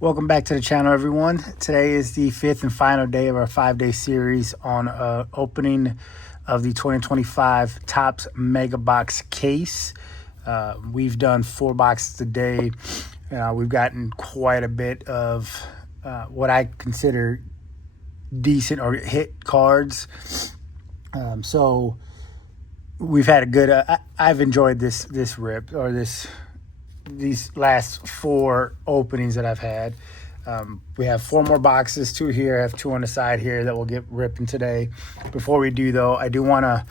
Welcome back to the channel, everyone. Today is the fifth and final day of our 5-day series on opening of the 2025 Topps Mega Box case. We've done 4 boxes today. We've gotten quite a bit of what I consider decent or hit cards. So we've had a good. I've enjoyed this rip or these last 4 openings that I've had. We have 4 more boxes, 2 here, I have 2 on the side here that will get ripping today. Before we do though, I do want to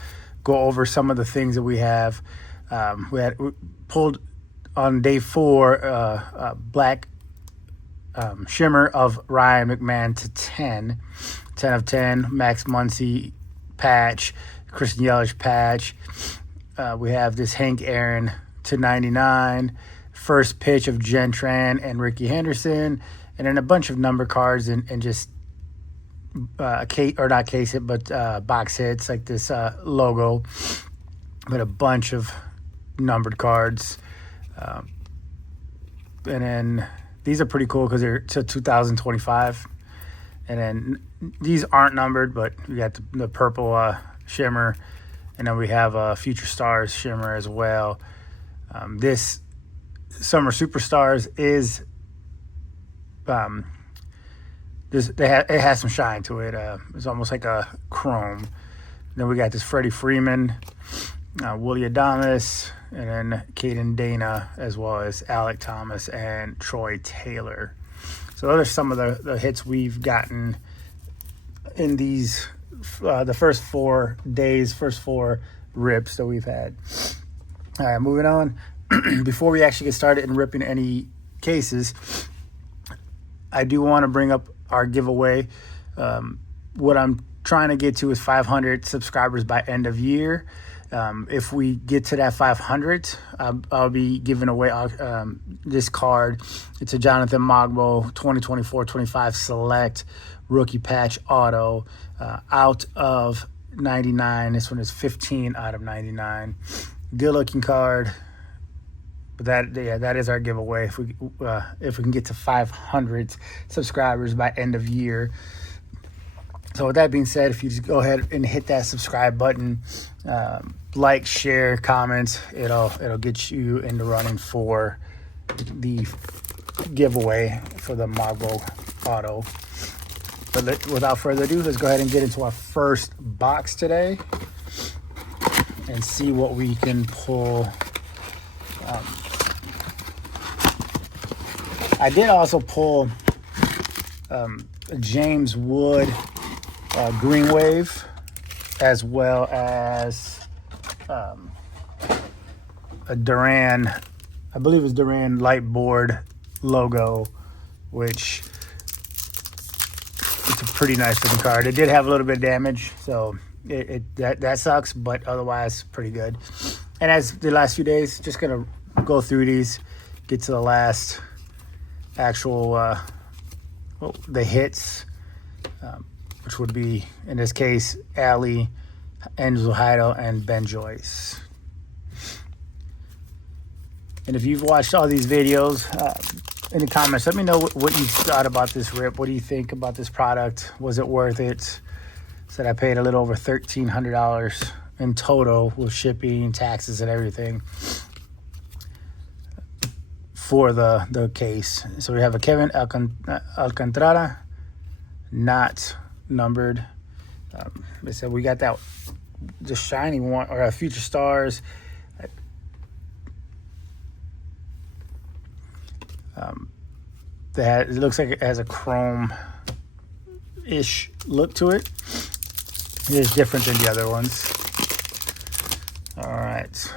go over some of the things that we have. We pulled on day 4 black shimmer of Ryan McMahon to 10 of 10, Max Muncy patch, Christian Yelich patch. We have this Hank Aaron to 99, first pitch of Gentran and Ricky Henderson, and then a bunch of number cards and just case, or not case hit, but box hits like this logo, but a bunch of numbered cards. And then these are pretty cool because they're to 2025. And then these aren't numbered, but we got the purple shimmer, and then we have Future Stars shimmer as well. This Summer Superstars is it has some shine to it. It's almost like a chrome. Then we got this Freddie Freeman, Willie Adames, and then Caden Dana, as well as Alek Thomas and Troy Taylor. So those are some of the hits we've gotten in these the first 4 days, first 4 rips that we've had. All right, moving on. Before we actually get started in ripping any cases, I do want to bring up our giveaway. What I'm trying to get to is 500 subscribers by end of year. If we get to that 500, I'll be giving away this card. It's a Jonathan Mogbo 2024-25 Select Rookie Patch Auto out of 99. This one is 15 out of 99. Good looking card. But that is our giveaway if we can get to 500 subscribers by end of year. So with that being said, if you just go ahead and hit that subscribe button, like, share, comment, it'll get you in the running for the giveaway for the Mogbo Auto. But without further ado, let's go ahead and get into our first box today and see what we can pull. I did also pull James Wood Green Wave, as well as a Duran, I believe it's Duran light board logo, which it's a pretty nice looking card. It did have a little bit of damage, so that sucks, but otherwise pretty good. And as the last few days, just gonna go through these, get to the last actual the hits, which would be in this case Ali, Angel Heido, and Ben Joyce. And if you've watched all these videos, in the comments, let me know what you thought about this rip. What do you think about this product? Was it worth it? Said I paid a little over $1,300 in total with shipping, taxes, and everything for the case. So we have a Kevin Alcantara, not numbered. They said we got that the shiny one, or Future Stars. It looks like it has a chrome-ish look to it. It is different than the other ones. All right.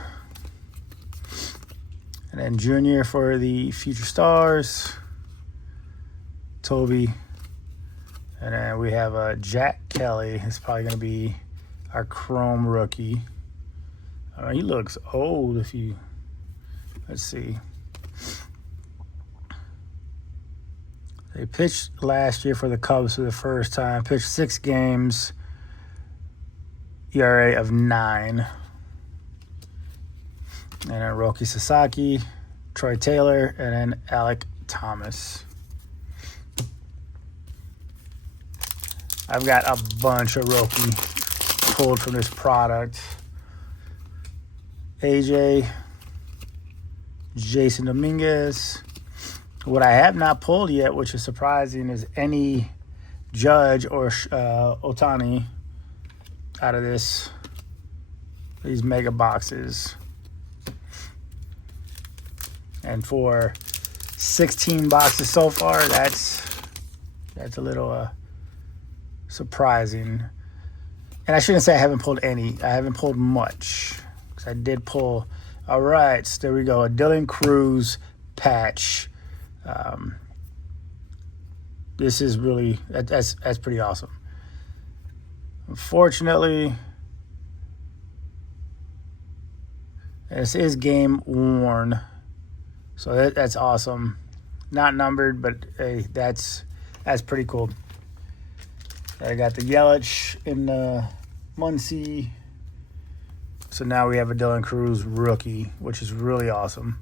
And then Junior for the Future Stars, Toby. And then we have Jack Kelly. It's probably going to be our chrome rookie. He looks old if you, let's see. They pitched last year for the Cubs for the first time. Pitched 6 games, ERA of 9. And then Roki Sasaki, Troy Taylor, and then Alek Thomas. I've got a bunch of rookie pulled from this product. AJ, Jason Dominguez. What I have not pulled yet, which is surprising, is any Judge or Ohtani out of these mega boxes. And for 16 boxes so far, that's a little surprising. And I shouldn't say I haven't pulled any. I haven't pulled much, because I did pull. All right, so there we go. A Dylan Cruz patch. This is really, that's pretty awesome. Unfortunately, this is game worn, so that's awesome. Not numbered, but hey, that's pretty cool. I got the Yelich in the Muncie. So now we have a Dylan Cruz rookie, which is really awesome.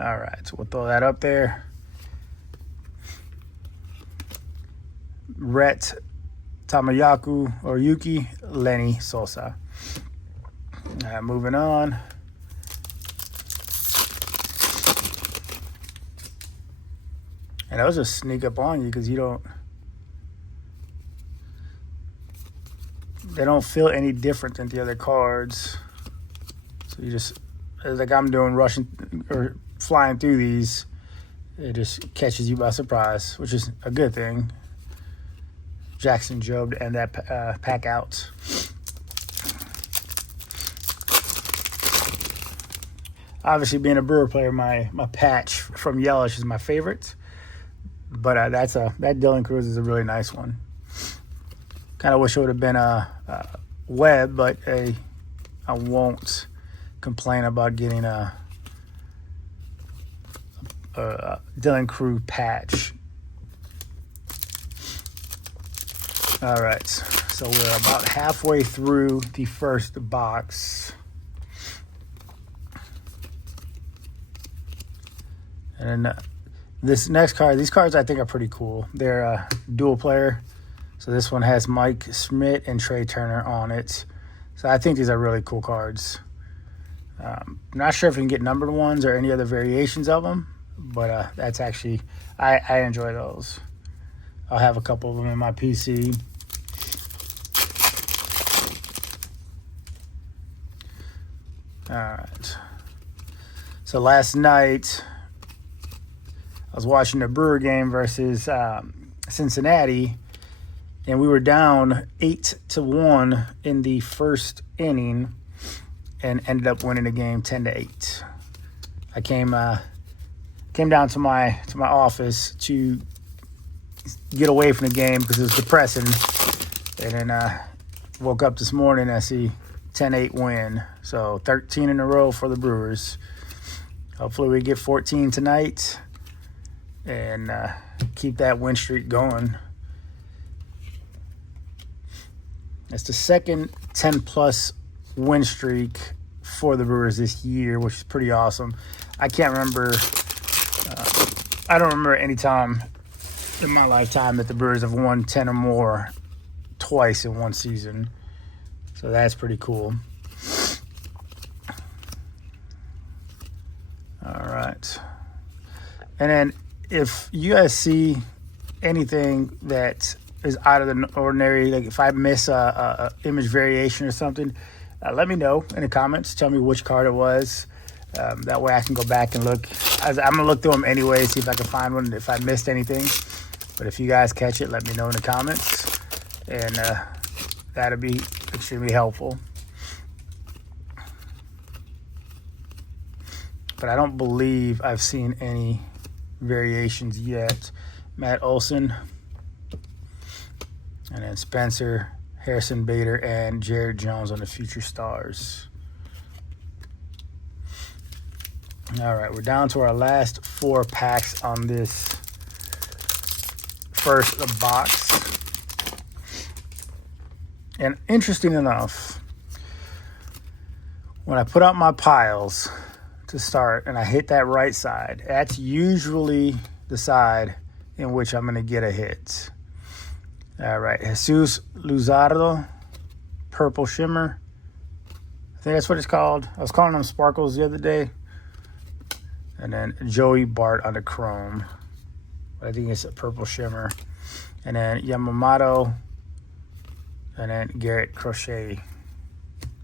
All right, so we'll throw that up there. Rhett Tamayaku or Yuki Lenny Sosa. All right, moving on. And those just sneak up on you because they don't feel any different than the other cards. So you just, like I'm doing, rushing or flying through these, it just catches you by surprise, which is a good thing. Jackson Jobe to end that pack out. Obviously, being a Brewer player, my patch from Yelich is my favorite. But that Dylan Cruz is a really nice one. Kind of wish it would have been a Webb, but I won't complain about getting a Dylan Cruz patch. All right, so we're about halfway through the first box. And then this next card, these cards I think are pretty cool. They're a dual player. So this one has Mike Schmidt and Trey Turner on it. So I think these are really cool cards. I'm not sure if you can get numbered ones or any other variations of them, but that's actually, I enjoy those. I'll have a couple of them in my PC. All right. So last night, I was watching the Brewer game versus Cincinnati, and we were down 8-1 in the first inning and ended up winning the game 10-8. I came down to my office to get away from the game because it was depressing, and then woke up this morning and I see 10-8 win. So 13 in a row for the Brewers. Hopefully we get 14 tonight and keep that win streak going. It's the second 10-plus win streak for the Brewers this year, which is pretty awesome. I can't remember. I don't remember any time in my lifetime that the Brewers have won 10 or more twice in one season. So that's pretty cool. All right. And then if you guys see anything that is out of the ordinary, like if I miss a image variation or something, let me know in the comments. Tell me which card it was. That way I can go back and look. I'm going to look through them anyway, see if I can find one, if I missed anything. But if you guys catch it, let me know in the comments. And that'll be extremely helpful. But I don't believe I've seen any variations yet. Matt Olson. And then Spencer, Harrison Bader, and Jared Jones on the Future Stars. All right, we're down to our last 4 packs on this first box. And interesting enough, when I put out my piles to start and I hit that right side, that's usually the side in which I'm going to get a hit. All right, Jesus Luzardo, Purple Shimmer. I think that's what it's called. I was calling them Sparkles the other day. And then Joey Bart on the Chrome. I think it's a Purple Shimmer. And then Yamamoto. And then Garrett Crochet.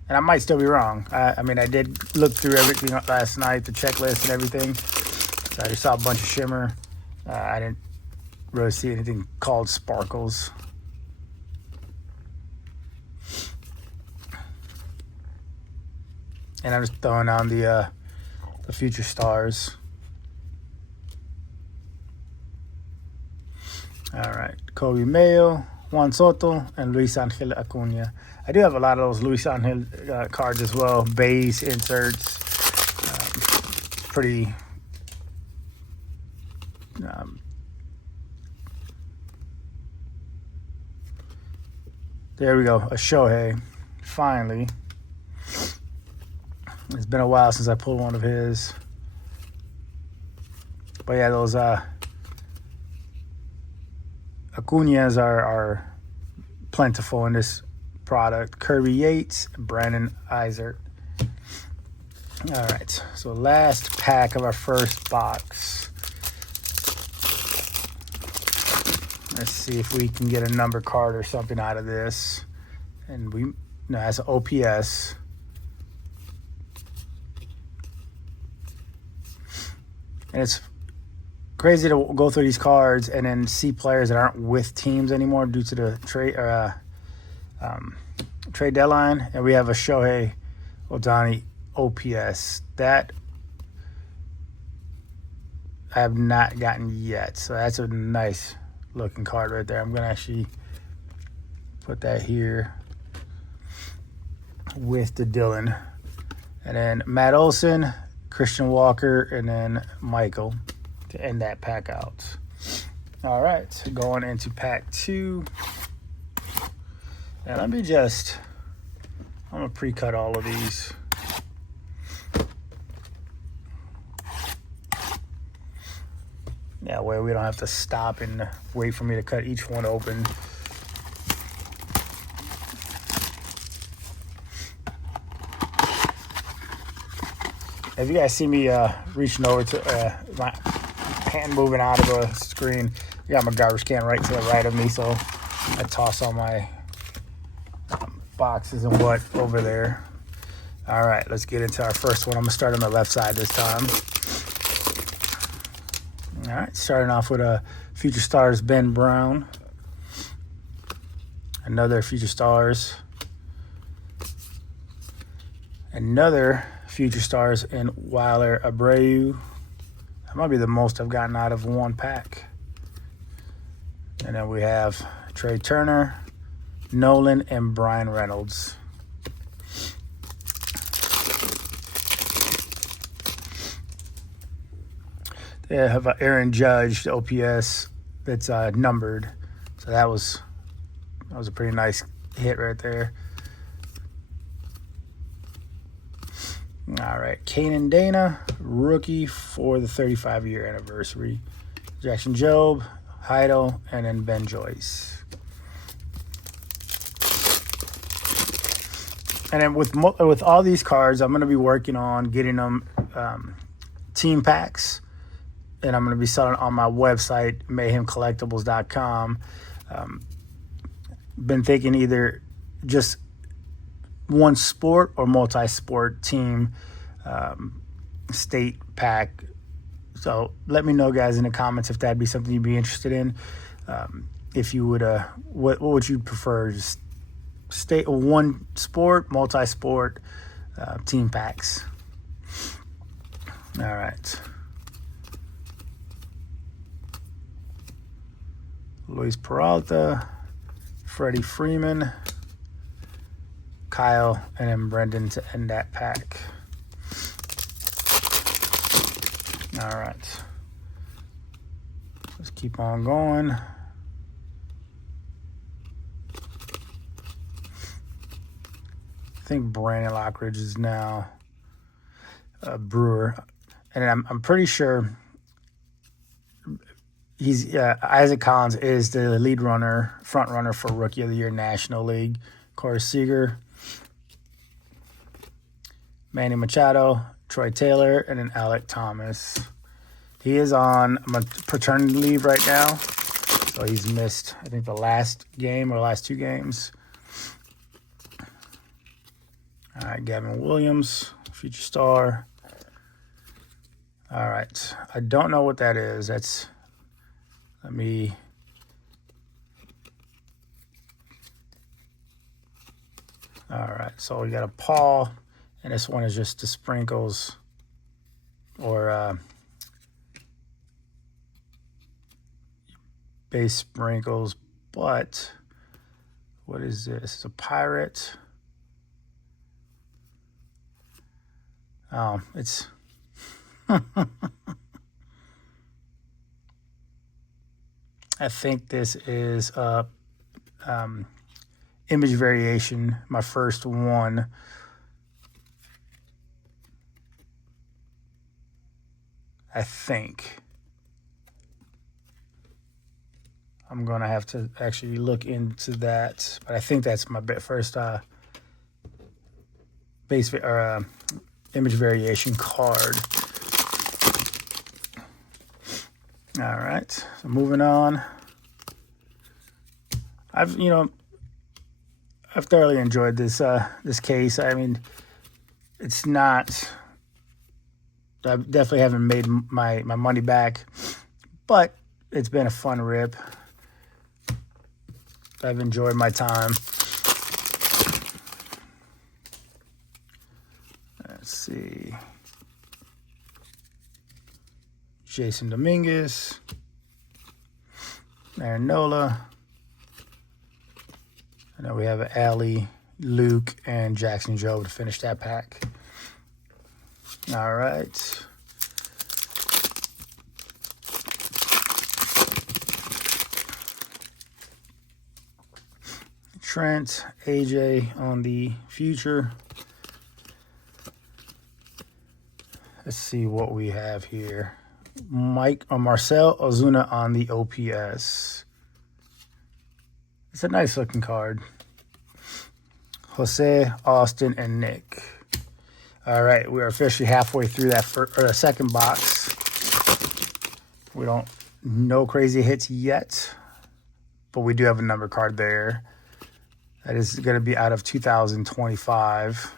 And I might still be wrong. I mean, I did look through everything last night, the checklist and everything. So I just saw a bunch of shimmer. I didn't really see anything called Sparkles. And I'm just throwing on the Future Stars. All right, Kobe Mayo, Juan Soto, and Luis Angel Acuna. I do have a lot of those Luis Angel cards as well. Base inserts. Pretty. There we go. A Shohei. Finally. It's been a while since I pulled one of his. But yeah, those Acuñas are plentiful in this product. Kirby Yates, Brandon Isert. All right, so last pack of our first box. Let's see if we can get a number card or something out of this. And no, that's an OPS. And it's crazy to go through these cards and then see players that aren't with teams anymore due to the trade deadline. And we have a Shohei Ohtani OPS. That I have not gotten yet. So that's a nice looking card right there. I'm going to actually put that here with the Dylan. And then Matt Olson, Christian Walker, and then Michael to end that pack out. All right, so going into pack 2. And I'm going to pre-cut all of these. That way we don't have to stop and wait for me to cut each one open. If you guys see me reaching over to my hand moving out of a screen, I got my garbage can right to the right of me, so I toss all my boxes and what over there. All right, let's get into our first one. I'm going to start on the left side this time. All right, starting off with a Future Stars Ben Brown. Another Future Stars. Another Future Stars in Wilder Abreu. That might be the most I've gotten out of one pack. And then we have Trey Turner, Nolan, and Brian Reynolds. They have Aaron Judge, the OPS, that's numbered. So that was a pretty nice hit right there. All right, Kanan Dana, rookie for the 35-year anniversary. Jackson Jobe, Heidel, and then Ben Joyce. And then with all these cards, I'm going to be working on getting them team packs. And I'm going to be selling on my website, mayhemcollectibles.com. Been thinking either just one sport or multi-sport team state pack. So let me know, guys, in the comments if that'd be something you'd be interested in. If you would, what would you prefer? Just state one sport, multi-sport team packs. All right. Luis Peralta, Freddie Freeman, Kyle, and then Brendan to end that pack. All right. Let's keep on going. I think Brandon Lockridge is now a Brewer. And I'm pretty sure he's Isaac Collins is the lead runner, front runner for Rookie of the Year National League. Corey Seager, Manny Machado, Troy Taylor, and then Alec Thomas. He is on paternity leave right now, so he's missed, I think, the last game or last 2 games. All right, Gavin Williams, future star. All right, I don't know what that is. Let me. All right, so we got a Paul, and this one is just the sprinkles or base sprinkles. But what is this? It's a pirate. Oh, it's I think this is image variation, my first one. I think. I'm going to have to actually look into that, but I think that's my first base or image variation card. All right, so moving on. I've thoroughly enjoyed this this case. I mean, it's not. I definitely haven't made my money back, but it's been a fun rip. I've enjoyed my time. Let's see. Jason Dominguez, Aaron Nola. I know we have Ali, Luke, and Jackson Jobe to finish that pack. All right. Trent, AJ on the future. Let's see what we have here. Marcell Ozuna on the OPS. It's a nice looking card. Jose, Austin, and Nick. All right, we are officially halfway through that second box. We don't no crazy hits yet, but we do have a number card there. That is going to be out of 2025.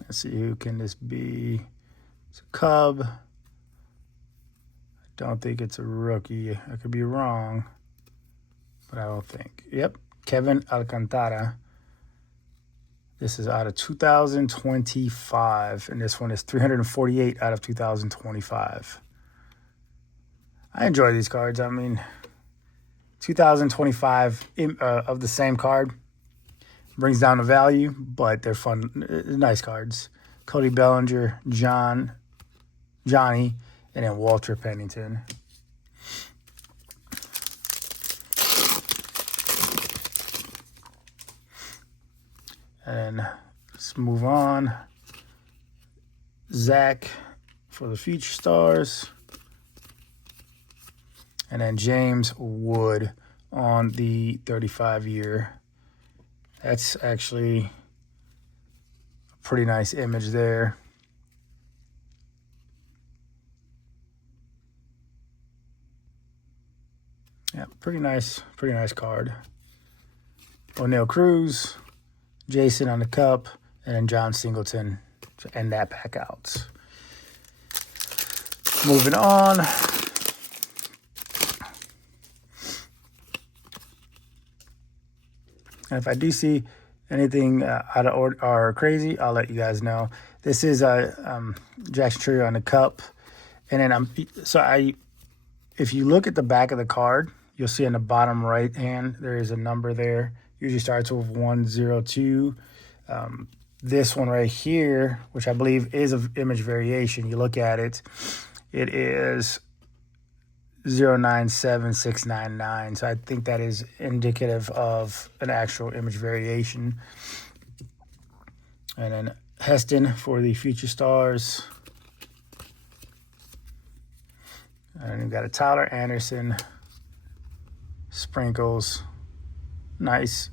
Let's see, who can this be? It's a Cub. I don't think it's a rookie. I could be wrong, but I don't think. Yep, Kevin Alcantara. This is out of 2025, and this one is 348 out of 2025. I enjoy these cards. I mean, 2025 of the same card brings down the value, but they're fun, nice cards. Cody Bellinger, Johnny, and then Walter Pennington. And let's move on. Zach for the future stars. And then James Wood on the 35-year. That's actually a pretty nice image there. Yeah, pretty nice card. O'Neal Cruz, Jason on the cup, and then John Singleton to end that pack out. Moving on. And if I do see anything out of order or crazy, I'll let you guys know. This is Jackson Trio on the cup, and then if you look at the back of the card, you'll see on the bottom right hand there is a number there. Usually starts with 102. This one right here, which I believe is an image variation, you look at it, it is 097699. So I think that is indicative of an actual image variation. And then Heston for the future stars. And you've got a Tyler Anderson, sprinkles. Nice.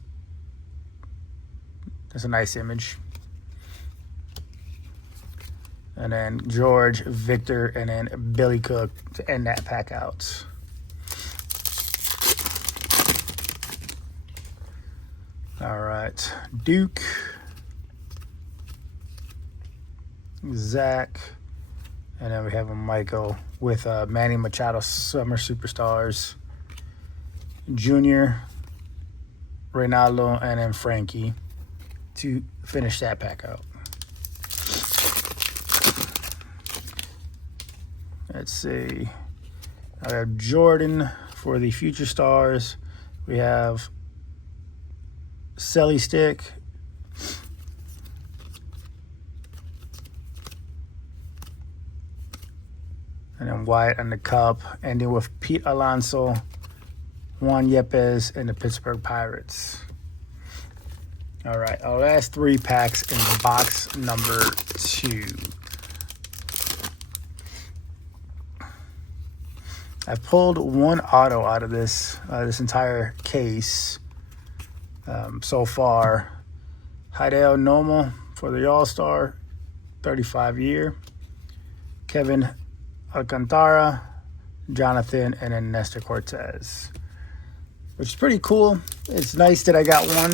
That's a nice image. And then George, Victor, and then Billy Cook to end that pack out. All right, Duke, Zach, and then we have a Michael with Manny Machado, Summer Superstars, Junior, Reynaldo, and then Frankie to finish that pack out. Let's see. I have Jordan for the Future Stars. We have Selly Stick. And then Wyatt on the cup. Ending with Pete Alonso, Juan Yepes, and the Pittsburgh Pirates. All right, our last 3 packs in box number 2. I pulled 1 auto out of this entire case so far. Hideo Nomo for the All-Star, 35-year. Kevin Alcantara, Jonathan, and then Nestor Cortez, which is pretty cool. It's nice that I got one.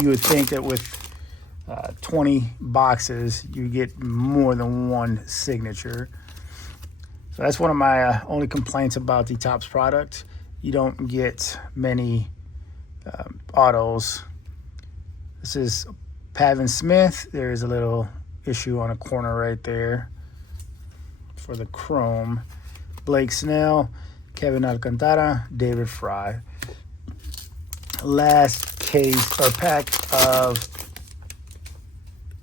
You would think that with 20 boxes, you get more than 1 signature. So that's one of my only complaints about the Topps product. You don't get many autos. This is Pavin Smith. There is a little issue on a corner right there for the chrome. Blake Snell, Kevin Alcantara, David Fry. Last case or pack of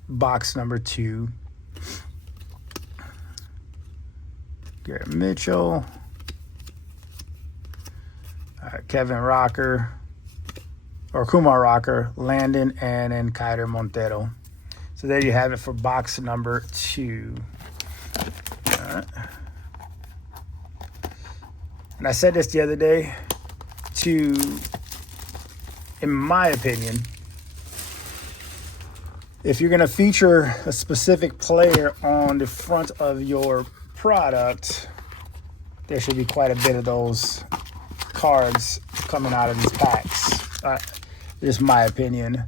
box number 2. Garrett Mitchell, Kevin Rocker, or Kumar Rocker, Landon, and then Kaider Montero. So there you have it for box number 2. All right. And I said this the other day, in my opinion, if you're going to feature a specific player on the front of your product, there should be quite a bit of those cards coming out of these packs. Just my opinion.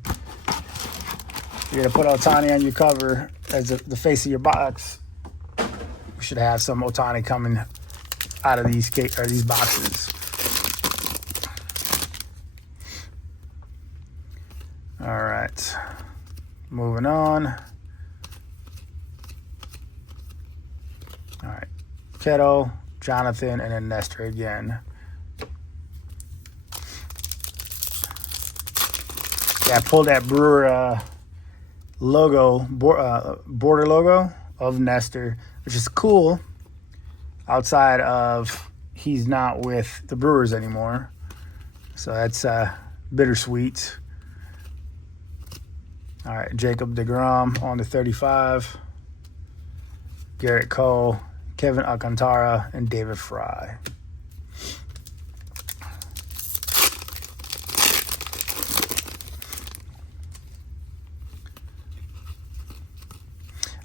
If you're going to put Ohtani on your cover as the face of your box, you should have some Ohtani coming out of these boxes. All right, moving on. All right, Keto, Jonathan, and then Nestor again. Yeah, I pulled that Brewer logo, border logo of Nestor, which is cool. Outside of he's not with the Brewers anymore, so that's bittersweet. All right, Jacob deGrom on the 35. Garrett Cole, Kevin Alcantara, and David Fry.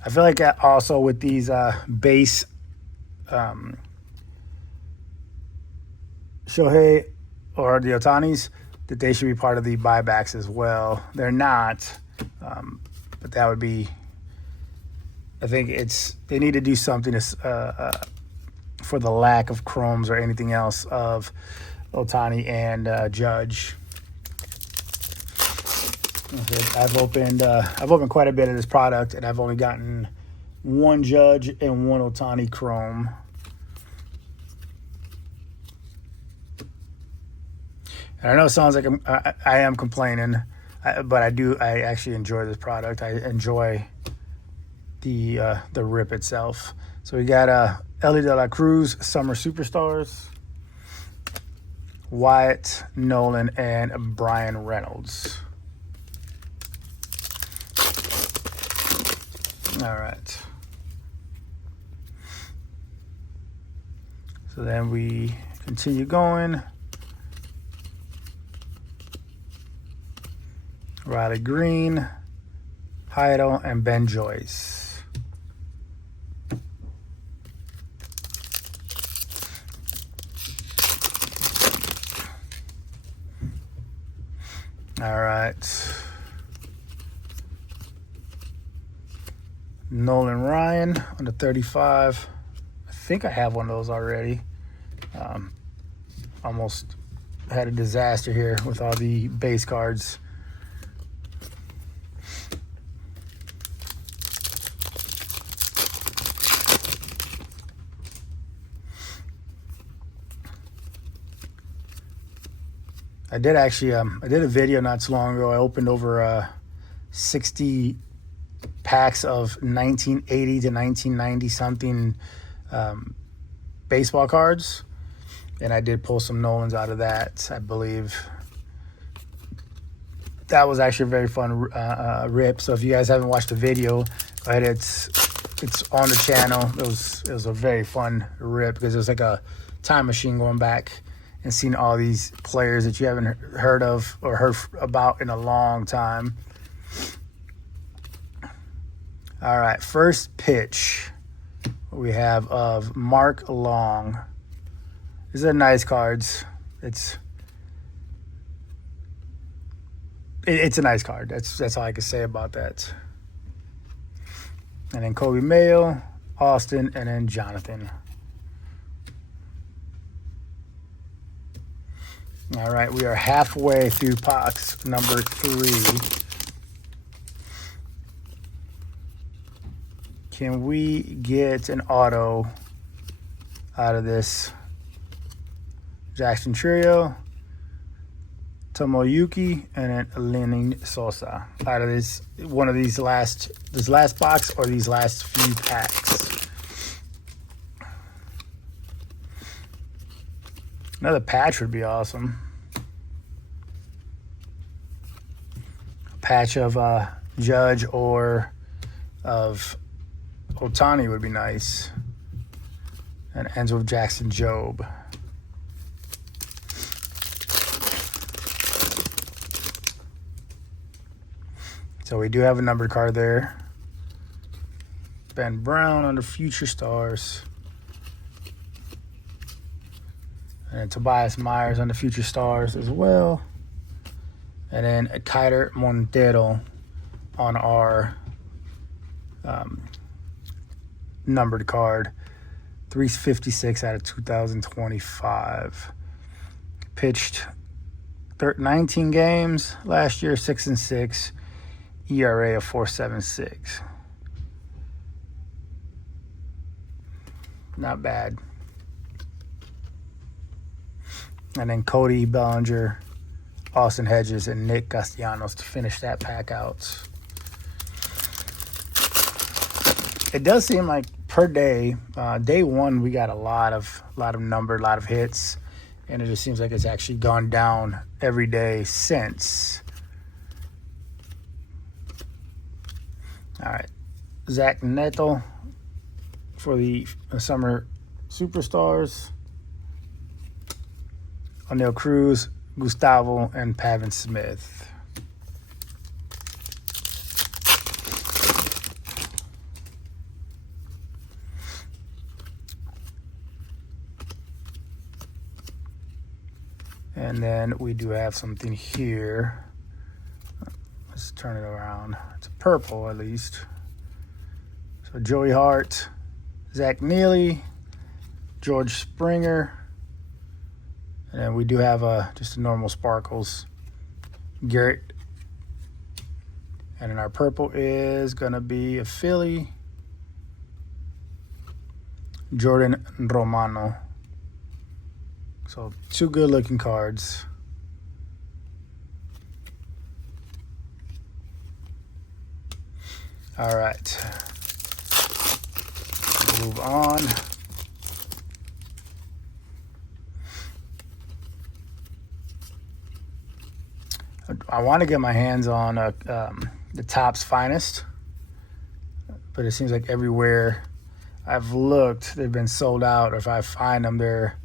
I feel like also with these base Shohei or the Ohtanis, that they should be part of the buybacks as well. They're not, but that would be, I think they need to do something for the lack of chromes or anything else of Ohtani and Judge. I've opened quite a bit of this product, and I've only gotten 1 Judge and 1 Ohtani chrome. And I know it sounds like I am complaining, but I actually enjoy this product. I enjoy the rip itself. So we got Ellie De La Cruz, Summer Superstars, Wyatt, Nolan, and Brian Reynolds. All right. So then we continue going. Riley Green, Heidel, and Ben Joyce. All right. Nolan Ryan on the 35. I think I have one of those already. Almost had a disaster here with all the base cards. I did actually, I did a video not too long ago. I opened over 60 packs of 1980 to 1990 something baseball cards. And I did pull some Nolans out of that, I believe. That was actually a very fun rip. So if you guys haven't watched the video, go ahead. It's on the channel. It was a very fun rip because it was like a time machine going back and seeing all these players that you haven't heard of or heard about in a long time. All right, first pitch we have of Mark Long. These are nice cards. It's a nice card. That's all I can say about that. And then Kobe Mayo, Austin, and then Jonathan. All right, we are halfway through box number 3. Can we get an auto out of this? Jackson Trio, Tomoyuki, and then Lenny Sosa out of this last box or these last few packs. Another patch would be awesome. A patch of Judge or of Ohtani would be nice. And it ends with Jackson Jobe. So we do have a numbered card there. Ben Brown under Future Stars. And Tobias Myers under Future Stars as well. And then a Kiter Montero on our numbered card. 356 out of 2025. Pitched 19 games last year, 6-6. ERA of 4.76. Not bad. And then Cody Bellinger, Austin Hedges, and Nick Castellanos to finish that pack out. It does seem like per day, day one we got a lot of numbered, a lot of hits, and it just seems like it's actually gone down every day since. All right, Zach Neto for the Summer Superstars. O'Neill Cruz, Gustavo, and Pavin Smith. And then we do have something here. Let's turn it around. It's a purple at least. So Joey Hart, Zach Neely, George Springer, and then we do have just a normal Sparkles, Garrett. And then our purple is gonna be a Philly, Jordan Romano. So 2 good looking cards. All right, move on. I want to get my hands on the Topps Finest, but it seems like everywhere I've looked, they've been sold out, or if I find them, they're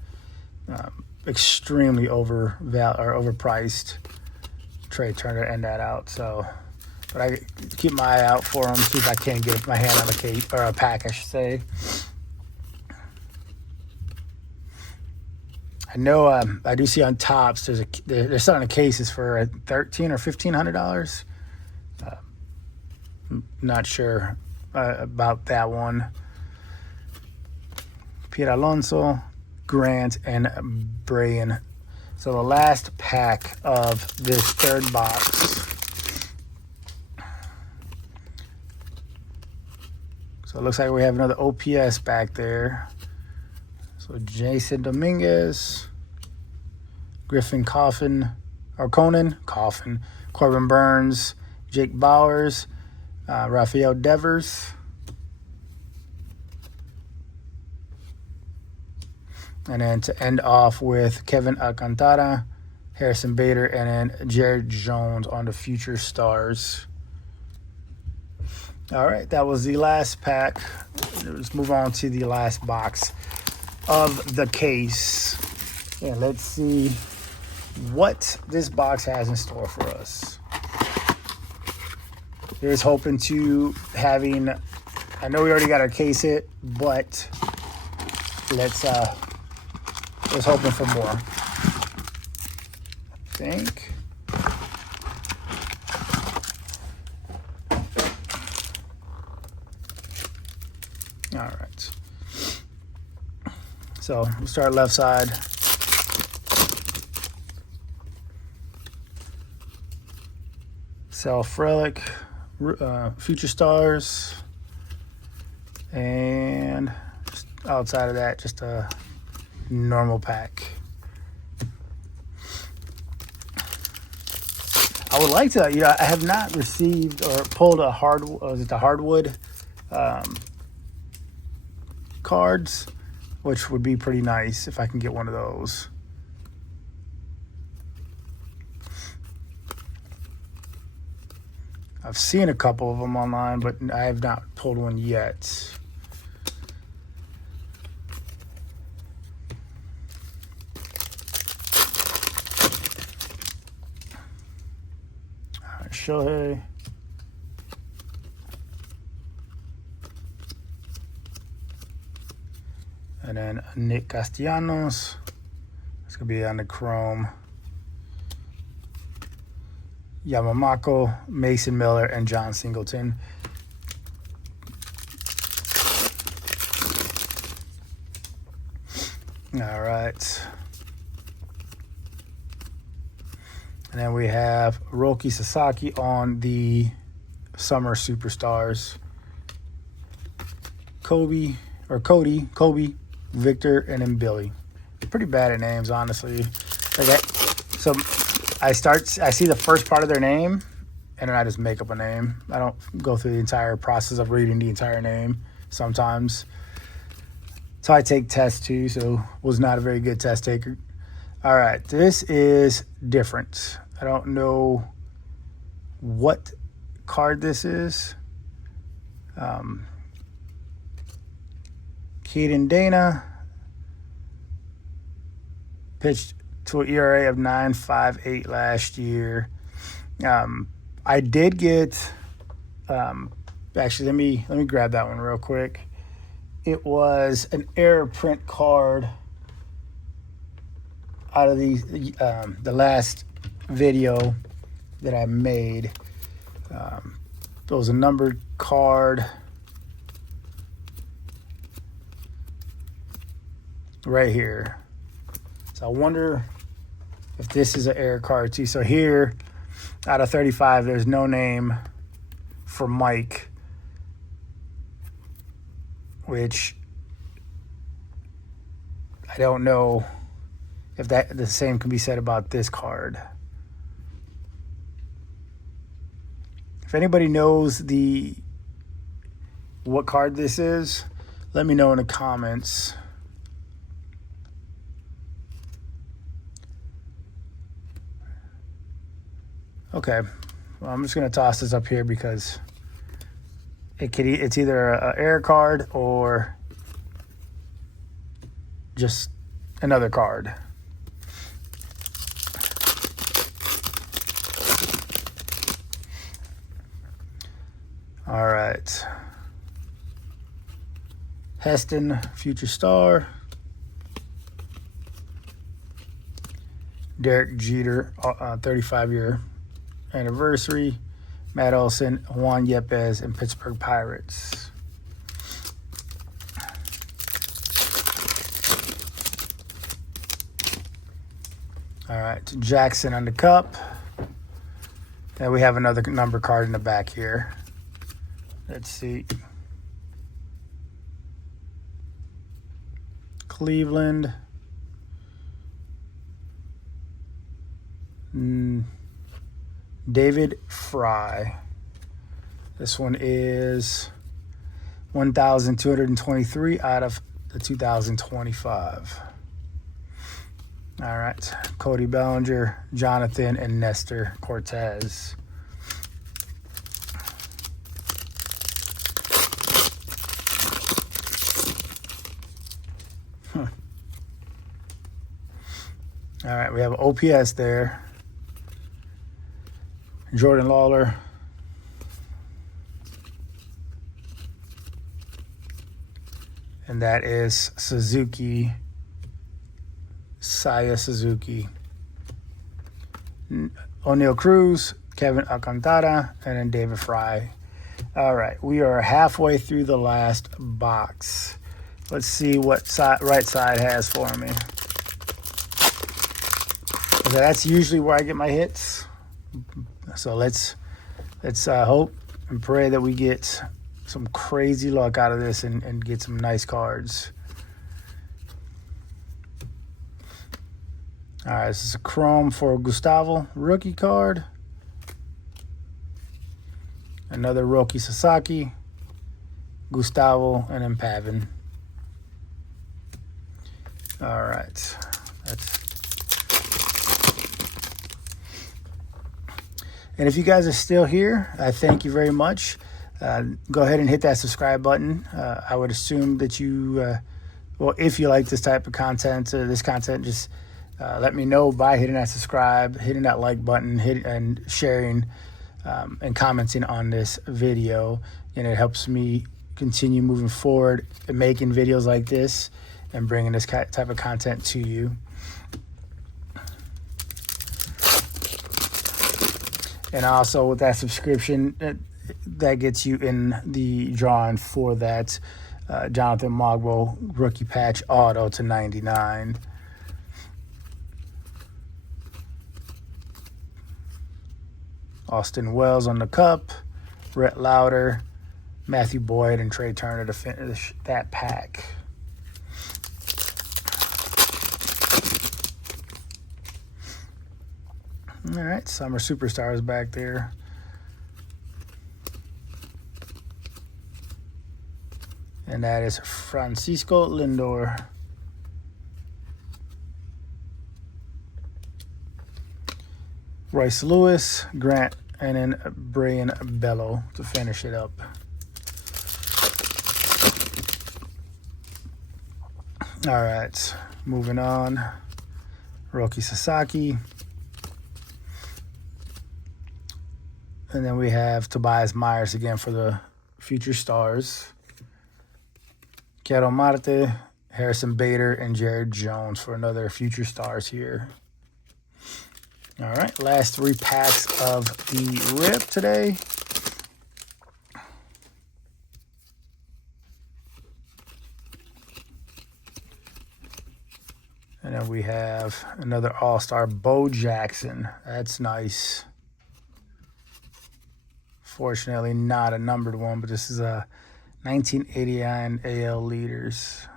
extremely overpriced. Trey Turner end that out. So, but I keep my eye out for them, see if I can get my hand on a case or a pack, I should say. I know I do see on Topps they're selling the cases for $1,300 or $1,500. Not sure about that one. Pete Alonso, Grant, and Brayan. So the last pack of this third box. So it looks like we have another OPS back there. So Jason Dominguez, Conan, Corbin Burns, Jake Bowers, Rafael Devers, and then to end off with Kevin Alcantara, Harrison Bader, and then Jared Jones on the Future Stars. All right, that was the last pack. Let's move on to the last box of the case. And let's see what this box has in store for us. Here's hoping to having, I know we already got our case hit, but let's hoping for more. I think. All right. So we'll start left side. Sal Frelick, Future Stars, and just outside of that, just a normal pack. I would like to, I have not received or pulled a hardwood cards, which would be pretty nice if I can get one of those. I've seen a couple of them online, but I have not pulled one yet. All right, Shohei. And then Nick Castellanos. It's going to be on the chrome. Yamamako, Mason Miller, and John Singleton. All right. And then we have Roki Sasaki on the Summer Superstars. Cody, Victor, and then Billy. Pretty bad at names, honestly. I see the first part of their name, and then I just make up a name. I don't go through the entire process of reading the entire name sometimes. So I take tests too, so was not a very good test taker. All right, this is different. I don't know what card this is. Keaton Dana pitched to an ERA of 9.58 last year. I did get, actually, let me grab that one real quick. It was an error print card out of the last video that I made. It was a numbered card right here. So I wonder if this is an error card too. So here, out of 35, there's no name for Mike, which I don't know if the same can be said about this card. If anybody knows what card this is, let me know in the comments. Okay, well, I'm just going to toss this up here because it's either an error card or just another card. All right. Heston, future star. Derek Jeter, 35-year anniversary. Matt Olson, Juan Yepes, and Pittsburgh Pirates. All right, Jackson on the cup. And we have another number card in the back here. Let's see. Cleveland. David Fry. This one is 1,223 out of the 2025. All right. Cody Bellinger, Jonathan, and Nestor Cortez. All right, we have OPS there. Jordan Lawler. And that is Suzuki. Saya Suzuki. O'Neal Cruz, Kevin Alcantara, and then David Fry. All right, we are halfway through the last box. Let's see what right side has for me. Okay, that's usually where I get my hits. So let's hope and pray that we get some crazy luck out of this and get some nice cards. All right, this is a chrome for Gustavo rookie card. Another Roki Sasaki, Gustavo, and then Pavin. All right, and if you guys are still here, I thank you very much. Go ahead and hit that subscribe button. I would assume that you, well, if you like this type of content, just let me know by hitting that subscribe, hitting that like button, and sharing and commenting on this video. And it helps me continue moving forward and making videos like this and bringing this type of content to you. And also with that subscription, that gets you in the drawing for that Jonathan Mogul rookie patch auto to 99. Austin Wells on the cup, Rhett Lauder, Matthew Boyd, and Trey Turner to finish that pack. All right, Summer Superstars back there. And that is Francisco Lindor. Royce Lewis, Grant, and then Brian Bello to finish it up. All right, moving on. Roki Sasaki. And then we have Tobias Myers again for the future stars. Ketel Marte, Harrison Bader, and Jared Jones for another future stars here. All right, last 3 packs of the rip today. And then we have another All-Star, Bo Jackson. That's nice. Fortunately, not a numbered one, but this is a 1989 AL Leaders.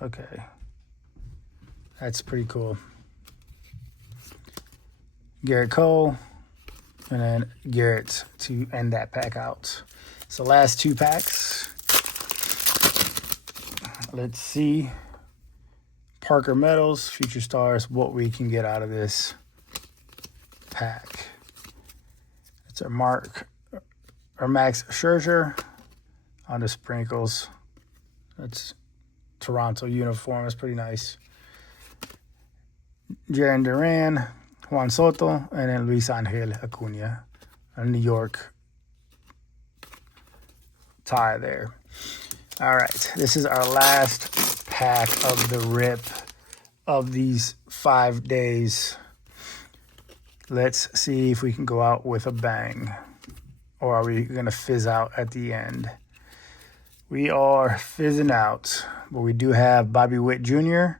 Okay. That's pretty cool. Garrett Cole, and then Garrett to end that pack out. So last 2 packs. Let's see. Parker Meadows, future stars, what we can get out of this pack. It's a Max Scherzer on the sprinkles. That's Toronto uniform. It's pretty nice. Jarren Duran, Juan Soto, and then Luis Angel Acuna. A New York tie there. All right, this is our last pack of the rip of these 5 days. Let's see if we can go out with a bang. Or are we going to fizz out at the end? We are fizzing out. But we do have Bobby Witt Jr.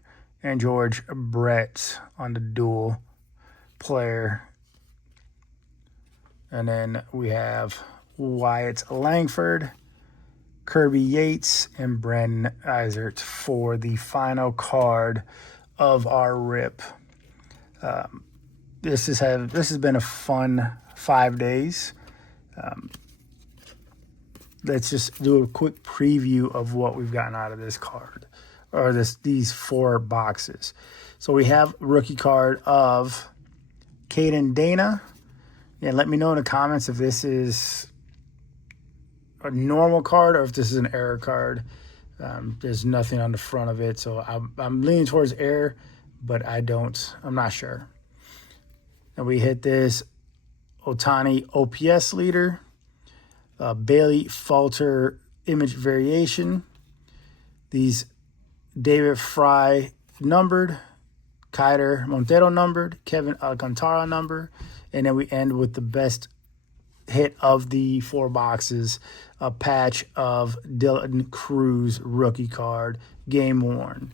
and George Brett on the dual player. And then we have Wyatt Langford, Kirby Yates, and Brandon Isert for the final card of our rip. This has been a fun 5 days. Let's just do a quick preview of what we've gotten out of this card, or these 4 boxes. So we have rookie card of Caden Dana. And let me know in the comments if this is a normal card or if this is an error card. There's nothing on the front of it, so I'm leaning towards error, but I'm not sure. And we hit this Ohtani OPS leader, Bailey Falter image variation, these David Fry numbered, Keider Montero numbered, Kevin Alcantara number, and then we end with the best hit of the 4 boxes, a patch of Dylan Cruz rookie card, game worn.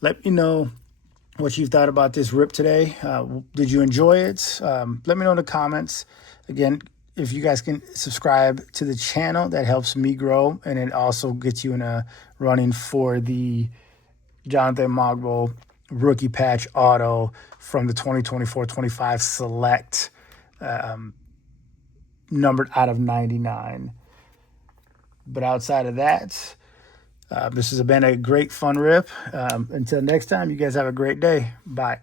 Let me know what you thought about this rip today. Did you enjoy it? Let me know in the comments. Again, if you guys can subscribe to the channel, that helps me grow, and it also gets you in a running for the Jonathan Mogul rookie patch auto from the 2024-25 select, numbered out of 99. But outside of that, this has been a great fun rip. Until next time, you guys have a great day. Bye.